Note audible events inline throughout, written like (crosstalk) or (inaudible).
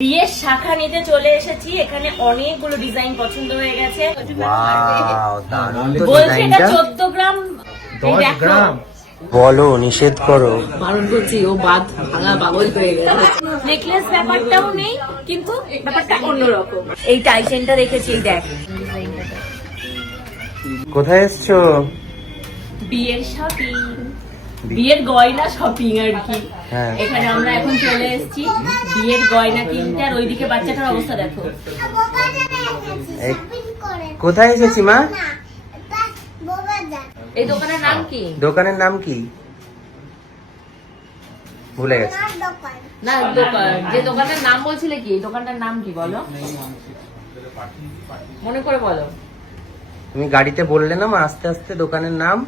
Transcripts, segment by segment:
বিয়ের শাখা নিতে চলে এসেছি। এখানে অনেকগুলো ডিজাইন পছন্দ হয়ে গেছে। বলছে এটা চোদ্দ গ্রাম। গ্রাম? বলো নিষেধ করো। বারণ করছি ও বাদ ভাঙা পাগল হয়ে গেছে। নেকলেস ব্যাপারটাও নেই কিন্তু ব্যাপারটা অন্যরকম। এই টাইটেনটা রেখেছি এই দেখ। কোথায় এসছো? বিয়ের শপিং বিয়ের গয়না শপিং আর কি। হ্যাঁ। এখানে আমরা এখন চলে এসেছি। বিয়ের গয়না কিনতে আর ওইদিকে বাচ্চাটার অবস্থা দেখো। কোথায় এসেছি মা? এই দোকানের নাম কি? দোকানের নাম কি? ভুলে গেছি। না দোকান। যে দোকানটার নাম বলছিলে কি? দোকানটার নাম কি বলো? মনে করে বলো। তুমি গাড়িতে বললে না মা? আস্তে আস্তে দোকানের নাম?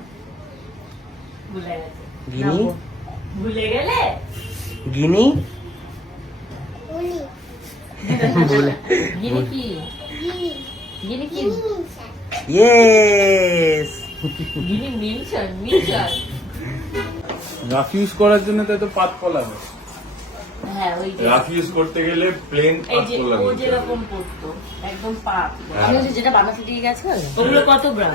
ভুলে গেছে। গিনি? ভুলে গেলে? গিনি? (laughs) ভুলে। গিনি কি? গিনি। কি? ইয়েস গিনি মিনশন মিনশন রাফ ইউজ করার জন্য তো এত পাত লাগবে হ্যাঁ রাফ ইউজ করতে গেলে প্লেন পাত ও যেরকম পড়তো একদম পাপ হ্যাঁ। যেটা বানাতে দিয়ে গেছে ওগুলো কত গ্রাম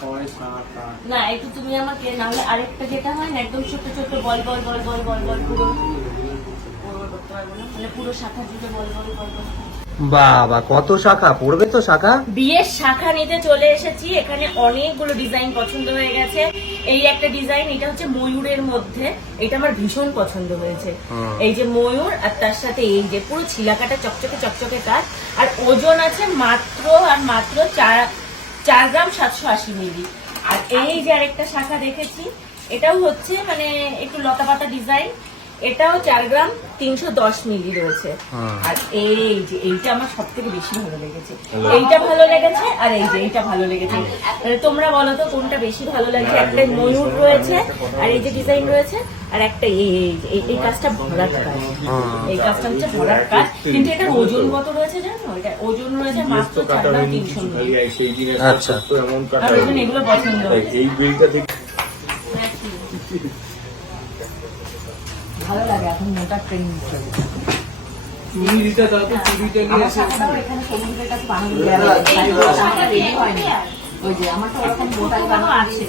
ছয় সাত আট না। একটু তুমি আমাকে নাহলে আরেকটা যেটা হয় না একদম ছোট ছোট বল বল বল বল বল বল পুরো না। মানে পুরো শাখা জুড়ে বল বল বল বল। বাবা কত শাখা? পড়বে তো শাখা? বিয়ের শাখা নিতে চলে এসেছি এখানে অনেকগুলো ডিজাইন পছন্দ হয়ে গেছে। এই একটা ডিজাইন এটা হচ্ছে ময়ূরের মধ্যে এটা আমার ভীষণ পছন্দ হয়েছে। এই যে ময়ূর আর তার সাথে এই যে পুরো ছিলাকাটা চকচকে চকচকে কাজ আর ওজন আছে মাত্র আর মাত্র চার চার গ্রাম সাতশো আশি মিলি। আর এই যে আরেকটা শাখা দেখেছি, এটাও হচ্ছে মানে একটু লতা পাতা ডিজাইন এটাও চার গ্রাম তিনশো দশ মিলি রয়েছে। আর এই যে এইটা আমার সব থেকে বেশি ভালো লেগেছে। এইটা ভালো লেগেছে আর এই যে এইটা ভালো লেগেছে। তোমরা বলো তো কোনটা বেশি ভালো লাগছে? একটা ময়ূর রয়েছে আর এই যে ডিজাইন রয়েছে আর একটা এই কাজটা ভরার কাজ। এই কাজটা হচ্ছে ভরার কাজ। কিন্তু এটা ওজন কত রয়েছে জানো? এটা ওজন রয়েছে মাত্র চার গ্রাম তিনশো মিলি। আচ্ছা। আর এগুলো পছন্দ। এই বিলটা ভালো লাগে এখন মোটা ট্রেন চুরিটা দাও তো চুরিটা নিয়ে এসে এখানে সমুদ্রের কাছে বানানো যায় ওই যে আমারটা ওরকম মোটাই বানানো আছে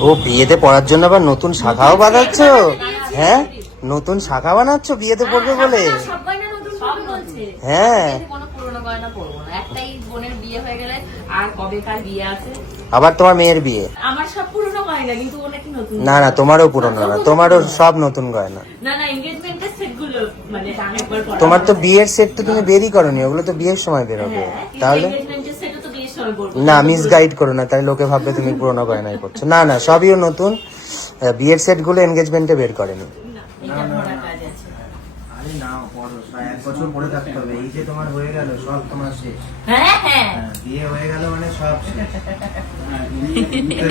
ও বিয়েতে পড়ার জন্য আবার নতুন শাখাও বানাচ্ছ? হ্যাঁ? নতুন শাখা বানাচ্ছ বিয়েতে পড়বে বলে? হ্যাঁ। কোনো পুরোনো গয়না পরবো না। একটাই বোনের বিয়ে হয়ে গেলে আর কবে কার বিয়ে আছে? আবার তোমার মেয়ের বিয়ে? আমার সব গয়না কিন্তু ও নাকি নতুন না না তোমারও পুরনো না তোমারও সব নতুন গয়না না। না এনগেজমেন্টের সেটগুলো মানে একবার তোমার তো বিয়ের সেট তো তুমি বেরই করনি ওগুলো তো বিয়ের সময় বেরোবে তাহলে? এনগেজমেন্টের সেটও তো বিয়ের সময় পরবো না মিস গাইড করো না তাই লোকে ভাববে তুমি পুরনো গয়নাই করছ। না না সবই নতুন। বিয়ের সেটগুলো এনগেজমেন্টে বের করেনি। না না আরে না পড়ো এক বছর পরে থাকতে হবে। এই যে তোমার হয়ে গেল সব তোমার শেষ। হ্যাঁ হ্যাঁ। বিয়ে হয়ে গেল মানে সব শেষ।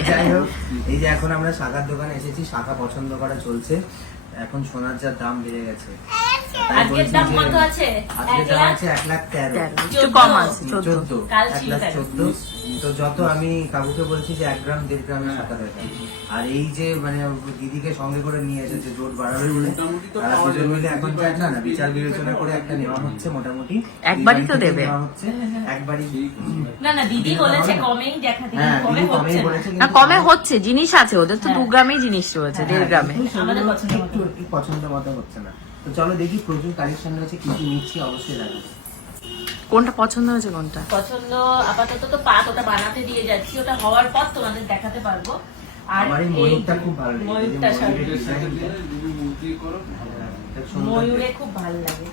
যাই হোক এই যে এখন আমরা শাখার দোকানে এসেছি শাখা পছন্দ করা চলছে। এখন সোনার যা দাম বেড়ে গেছে। আজকের দাম কত আছে? আজকের দাম আছে এক লাখ তেরো। একটু কম আছে চোদ্দ। চোদ্দ। এক লাখ চোদ্দ। তো যত আমি কাকুকে বলছি যে এক গ্রাম দেড় গ্রামের শাখা দেখাই আর এই যে মানে দিদিকে সঙ্গে করে নিয়ে এসেছে জোট বাড়াবে বলে তারা দুজন মিলে এখন না না বিচার বিবেচনা করে একটা নেওয়া হচ্ছে মোটামুটি। একবারই তো দেবে। হচ্ছে একবারই না না দিদি বলেছে কমেই হ্যাঁ কমে হচ্ছে না। কমে জিনিস আছে ওদের তো দু গ্রামেই জিনিস রয়েছে হ্যাঁ, দেড় গ্রামে আমাদের পছন্দ মতো। একটু একটু পছন্দ মতো হচ্ছে না। তো চলো দেখি প্রচুর কালেকশন রয়েছে কি কি নিচ্ছি অবশ্যই লাগবে কোনটা পছন্দ হয়েছে কোনটা? পছন্দ আপাতত তো পাত ওটা বানাতে দিয়ে যাচ্ছি ওটা হওয়ার পর তোমাদের দেখাতে পারব। আর এই ময়ূরটা খুব ভালো। ময়ূরটা হ্যাঁ, এটা সুন্দর ময়ূরে খুব ভালো লাগে।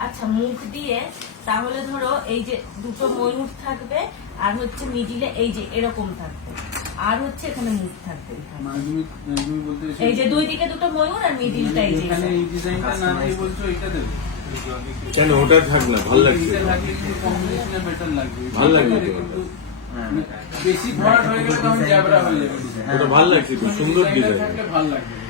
আচ্ছা মুখ দিয়ে তাহলে ধরো এই যে দুটো ময়ূর থাকবে আর হচ্ছে মিডিলে এই যে এরকম থাকবে। আর হচ্ছে এখানে মুখ থাকবে এই যে দুই দিকে দুটো ময়ূর আর মিডিলটা এই যে এখানে এই ডিজাইনটা না দিয়ে বলছো এটা দেবে? কেন ওটা থাক না? ভালো লাগছে। বেটার লাগবে। ভালো লাগবে হ্যাঁ। বেশি ভরাট হয়ে গেলে তখন জ্যাবরা হয়ে যাবে। ওটা ভালো লাগছে খুব সুন্দর ডিজাইন। ভালো লাগবে।